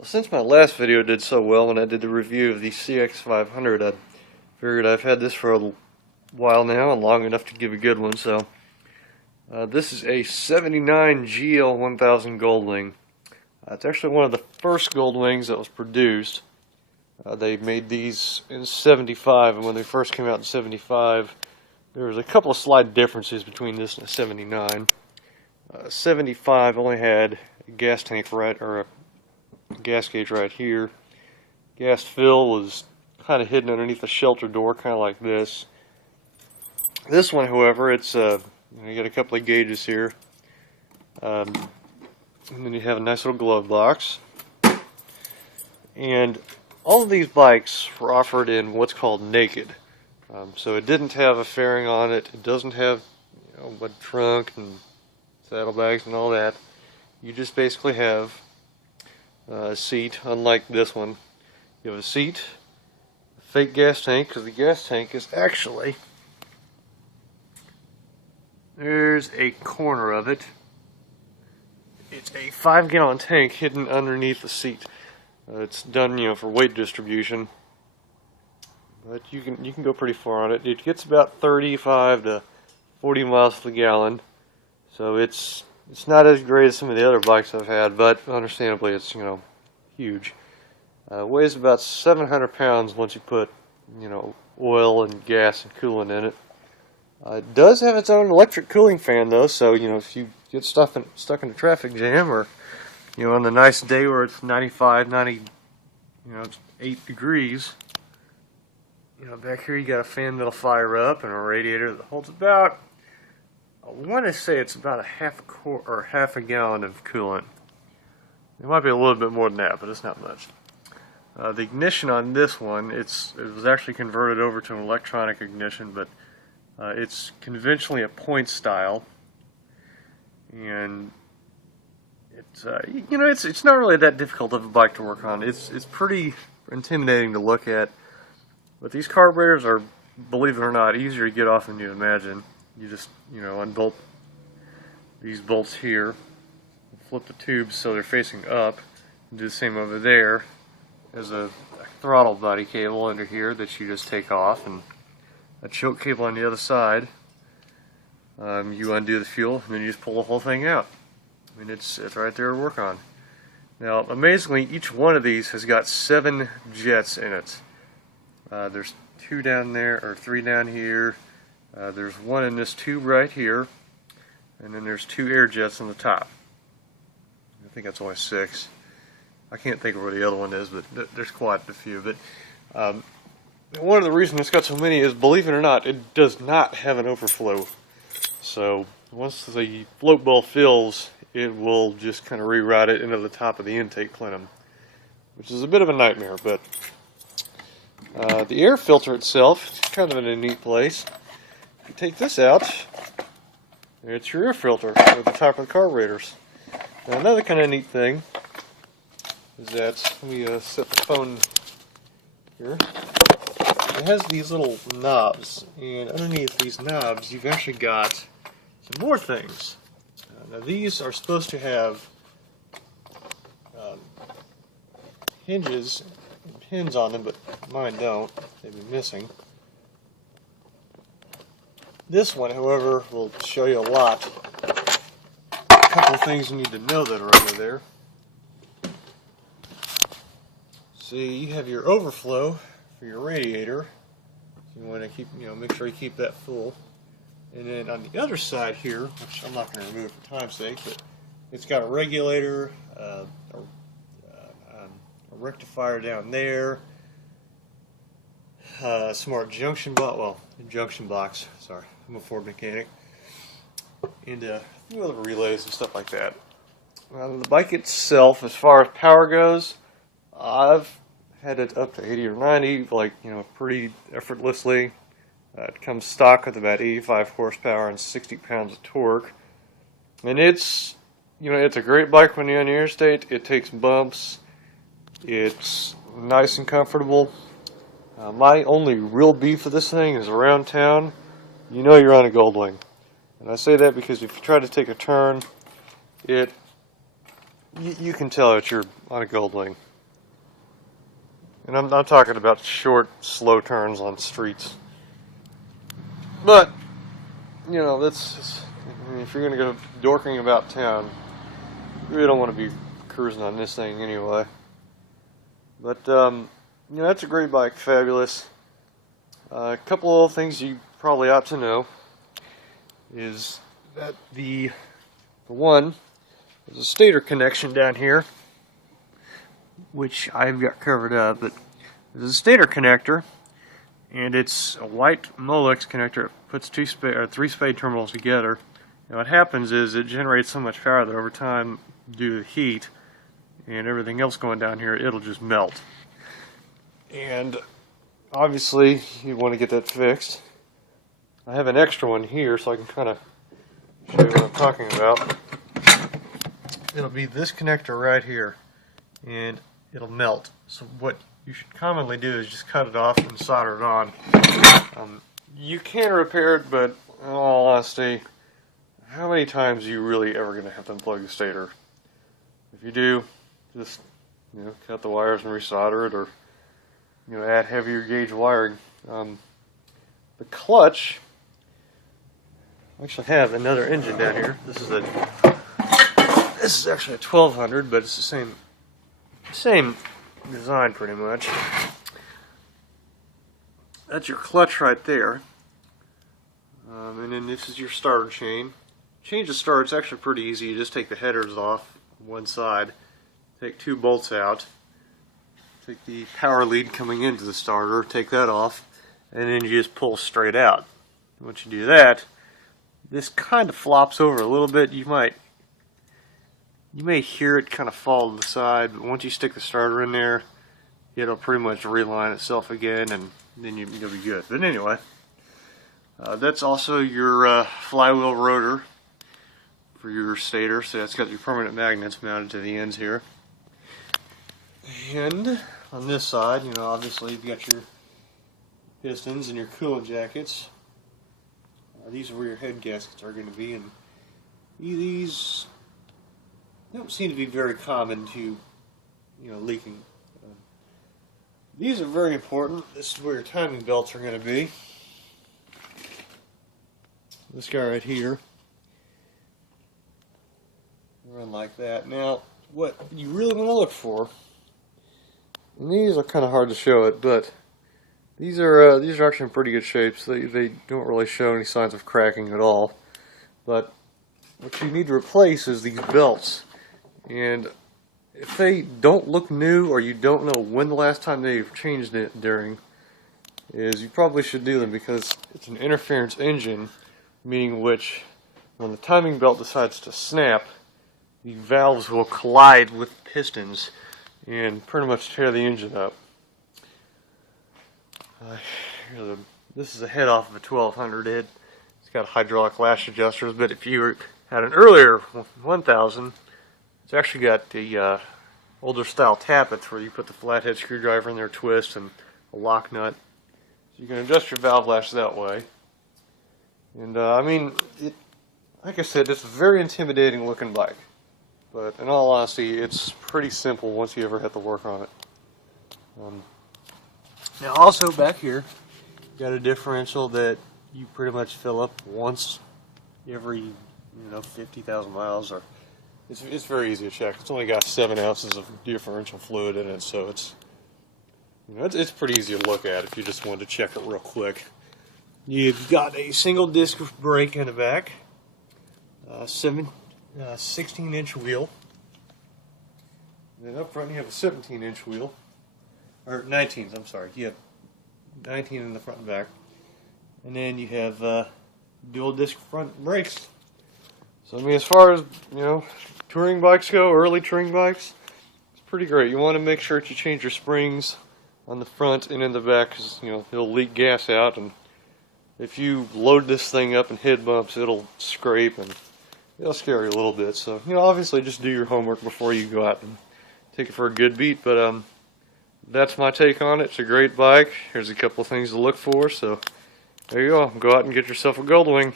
Well, since my last video did so well when I did the review of the CX500, I figured I've had this for a while now and long enough to give a good one. So this is a 79 GL1000 Goldwing. It's actually one of the first Goldwings that was produced. They made these in 75, and when they first came out in 75, there was a couple of slight differences between this and a 79. 75 only had a gas tank or a gas gauge right here. Gas fill was kind of hidden underneath the shelter door, kind of like this. This one, however, it's you got a couple of gauges here, and then you have a nice little glove box. And all of these bikes were offered in what's called naked. So it didn't have a fairing on it. It doesn't have a trunk and saddlebags and all that. You just basically have a seat, unlike this one. You have a seat, a fake gas tank, because the gas tank is actually, there's a corner of it. It's a 5-gallon tank hidden underneath the seat. It's done, for weight distribution, but you can go pretty far on it. It gets about 35 to 40 miles to the gallon, so it's not as great as some of the other bikes I've had, but understandably it's huge. Weighs about 700 pounds once you put oil and gas and coolant in it. It does have its own electric cooling fan though, so if you get stuck in a traffic jam, or on the nice day where it's 95, 90, it's 8 degrees, back here you got a fan that'll fire up and a radiator that holds about, I want to say it's about half a gallon of coolant. It might be a little bit more than that, but it's not much. The ignition on this one, it was actually converted over to an electronic ignition, but it's conventionally a point style, and it's not really that difficult of a bike to work on. It's pretty intimidating to look at, but these carburetors are, believe it or not, easier to get off than you imagine. You just unbolt these bolts here, flip the tubes so they're facing up, and do the same over there. There's a throttle body cable under here that you just take off, and a choke cable on the other side. You undo the fuel, and then you just pull the whole thing out. I mean, it's right there to work on. Now, amazingly, each one of these has got 7 jets in it. There's 2 down there, or 3 down here. There's 1 in this tube right here, and then there's 2 air jets on the top. I think that's only 6. I can't think of where the other one is, but there's quite a few. But one of the reasons it's got so many is, believe it or not, it does not have an overflow. So once the float bowl fills, it will just kind of reroute it into the top of the intake plenum, which is a bit of a nightmare. But the air filter itself is kind of in a neat place. If you take this out, it's your air filter at the top of the carburetors. Now, another kind of neat thing is that, let me set the phone here. It has these little knobs, and underneath these knobs you've actually got some more things. Now these are supposed to have hinges and pins on them, but mine don't. They've been missing. This one, however, will show you a lot. A couple of things you need to know that are under there. See, you have your overflow for your radiator. You want to keep, make sure you keep that full. And then on the other side here, which I'm not going to remove for time's sake, but it's got a regulator, a rectifier down there, smart junction box, sorry, I'm a Ford mechanic, and a few other relays and stuff like that. The bike itself, as far as power goes, I've had it up to 80 or 90, pretty effortlessly. It comes stock with about 85 horsepower and 60 pounds of torque. And it's a great bike when you're on the interstate. It takes bumps. It's nice and comfortable. My only real beef with this thing is around town, you're on a Goldwing. And I say that because if you try to take a turn, you can tell that you're on a Goldwing. And I'm not talking about short, slow turns on streets. But, you know, I mean, if you're going to go dorking about town, you really don't want to be cruising on this thing anyway. But, you know, that's a great bike, fabulous. A couple of things you probably ought to know is that the one, there's a stator connection down here, which I've got covered up, but there's a stator connector, and it's a white Molex connector. It puts three spade terminals together. And what happens is it generates so much power that over time, due to the heat and everything else going down here, it'll just melt. And obviously, you want to get that fixed. I have an extra one here, so I can kind of show you what I'm talking about. It'll be this connector right here, and it'll melt. So what you should commonly do is just cut it off and solder it on. You can repair it, but in all honesty, how many times are you really ever going to have to unplug the stator? If you do, just cut the wires and resolder it, or add heavier gauge wiring. The clutch, I actually have another engine down here. This is actually a 1200, but it's the same design pretty much. That's your clutch right there. And then this is your starter chain. Change the starter, it's actually pretty easy. You just take the headers off one side, take two bolts out, take the power lead coming into the starter, take that off, and then you just pull straight out. Once you do that, this kind of flops over a little bit. You may hear it kind of fall to the side, but once you stick the starter in there, it'll pretty much realign itself again, and then you'll be good. But anyway, that's also your flywheel rotor for your stator. So that's got your permanent magnets mounted to the ends here. And on this side, obviously you've got your pistons and your coolant jackets. These are where your head gaskets are going to be, and these don't seem to be very common to, leaking. These are very important. This is where your timing belts are going to be. This guy right here. Run like that. Now, what you really want to look for, and these are kind of hard to show it, but these are actually in pretty good shape. So they don't really show any signs of cracking at all. But what you need to replace is these belts. And if they don't look new, or you don't know when the last time they've changed it during, is you probably should do them, because it's an interference engine, meaning which when the timing belt decides to snap, the valves will collide with pistons and pretty much tear the engine up. This is a head off of a 1200 head. It's got hydraulic lash adjusters, but if you had an earlier 1000, it's actually got the older style tappets where you put the flathead screwdriver in there, twist, and a lock nut. So you can adjust your valve lash that way. And I mean, like I said, it's a very intimidating looking bike. But in all honesty, it's pretty simple once you ever have to work on it. Now also back here, you've got a differential that you pretty much fill up once every 50,000 miles, or it's very easy to check. It's only got 7 ounces of differential fluid in it, so it's it's pretty easy to look at if you just wanted to check it real quick. You've got a single disc brake in the back, 16-inch wheel. And then up front you have a 17-inch wheel, or 19s. I'm sorry. You have 19 in the front and back, and then you have dual disc front brakes. So I mean, as far as touring bikes go, early touring bikes, it's pretty great. You want to make sure that you change your springs on the front and in the back, because it'll leak gas out, and if you load this thing up and hit bumps, it'll scrape and it'll scare you a little bit. So obviously just do your homework before you go out and take it for a good beat. But that's my take on it. It's a great bike. Here's a couple of things to look for. So there you go. Go out and get yourself a Goldwing.